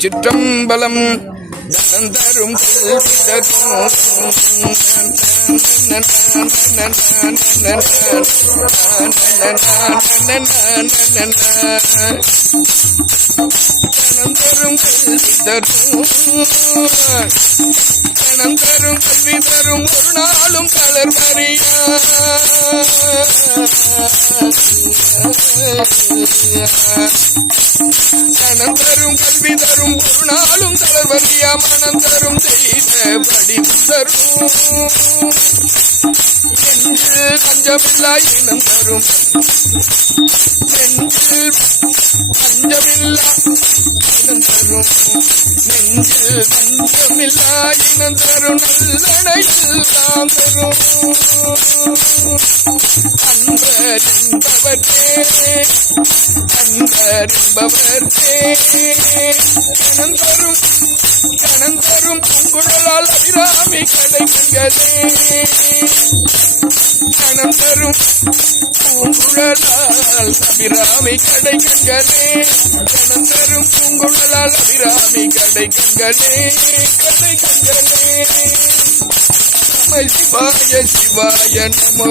சிற்றம்பலம் தரும் கல்வி தரும் ஒரு நாளும் தளர்வறியா மனம் தரும் கல்வி தரும் ஒரு நாளும் தளர்வறியா மனம் தரும் செய்த படிவு தரும் நெஞ்சில் பஞ்சமில்லா இனம் தரும் நெஞ்சில் பஞ்சமில்லா இனம் தரும் நெஞ்சில் பஞ்சமில்லா இனம் தரும் நல்லடையில் நாம் தரும் அன்பரின்பவர்க்கே அன்பரின்பவர்க்கே கணம் தரும் பூங்குழலால் அபிராமி கிடைக்கங்களே கணம் தரும் பூங்குழலால் அபிராமி கிடைக்கங்களே கணம் தரும் பூங்குழலால் அபிராமி கிடைக்கங்களே சிவாய சிவாய நமோ.